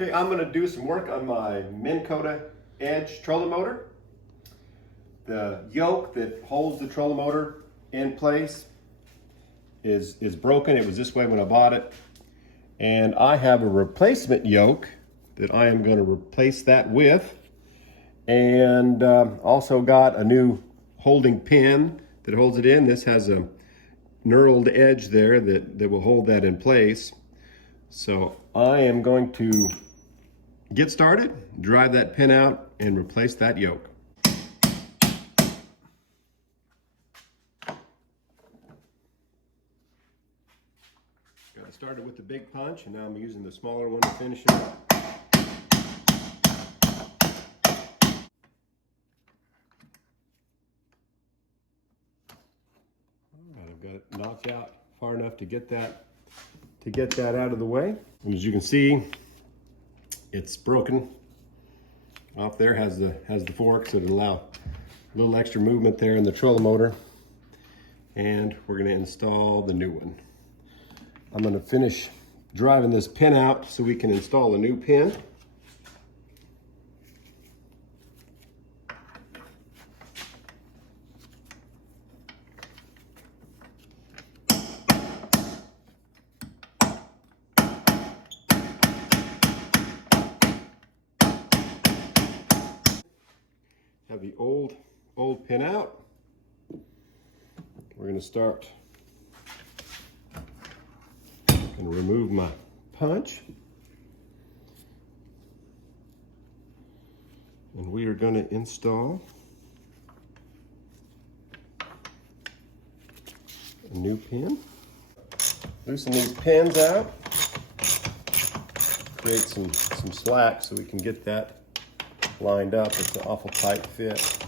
Okay, I'm going to do some work on my Minn Kota edge trolling motor. The yoke that holds the trolling motor in place is broken. It was this way when I bought it. And I have a replacement yoke that I am going to replace that with. And also got a new holding pin that holds it in. This has a knurled edge there that will hold that in place. So I am going to get started, drive that pin out, and replace that yoke. Got it started with the big punch, and now I'm using the smaller one to finish it up. I've got it knocked out far enough to get that out of the way. And as you can see, it's broken off there. Has the forks that allow a little extra movement there in the trolling motor. And we're going to install the new one. I'm going to finish driving this pin out so we can install a new pin. Have the old pin out. We're going to start. I'm going to remove my punch. And we are going to install a new pin. Loosen these pins out. Create some slack so we can get that lined up. It's an awful tight fit.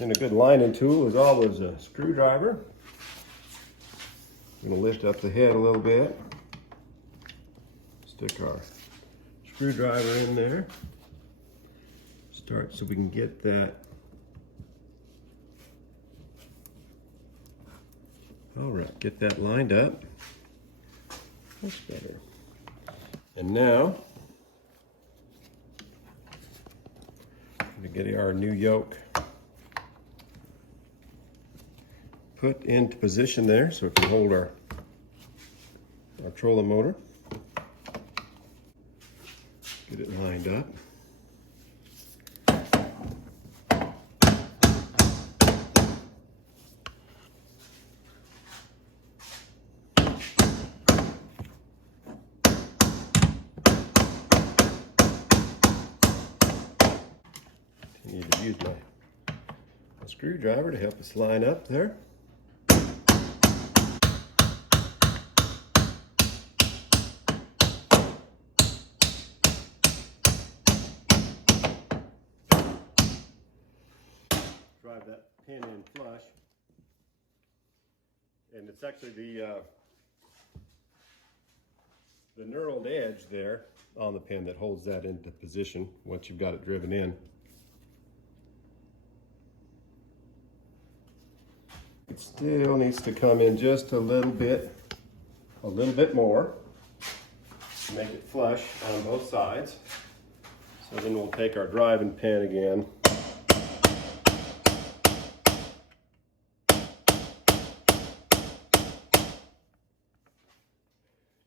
And a good lining tool is always a screwdriver. I'm going to lift up the head a little bit. Stick our screwdriver in there. Start so we can get that. All right, get that lined up. Much better. And now, we're going to get our new yoke put into position there so it can hold our trolling motor. Get it lined up. Need to use my screwdriver to help us line up there. Drive that pin in flush, and it's actually the knurled edge there on the pin that holds that into position once you've got it driven in. It still needs to come in just a little bit more to make it flush on both sides. So then we'll take our driving pin again.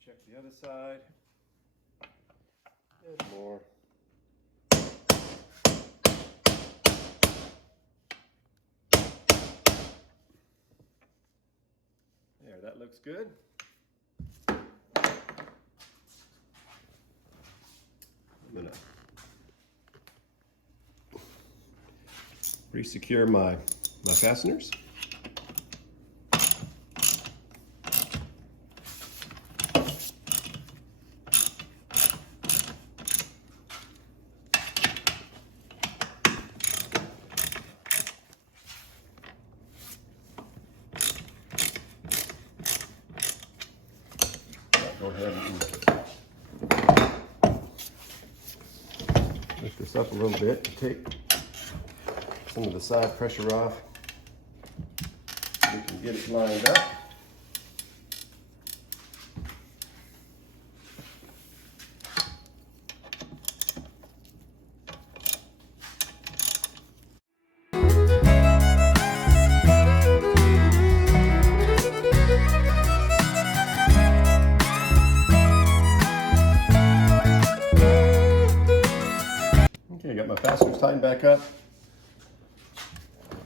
Check the other side. And more. There, that looks good. I'm gonna re-secure my fasteners. Go ahead and lift this up a little bit to take some of the side pressure off. We can get it lined up. Okay, I got my fasteners tightened back up.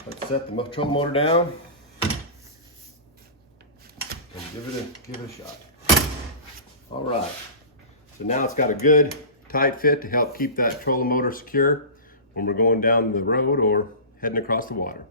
Let's set the trolling motor down and give it a shot. All right, so now it's got a good tight fit to help keep that trolling motor secure when we're going down the road or heading across the water.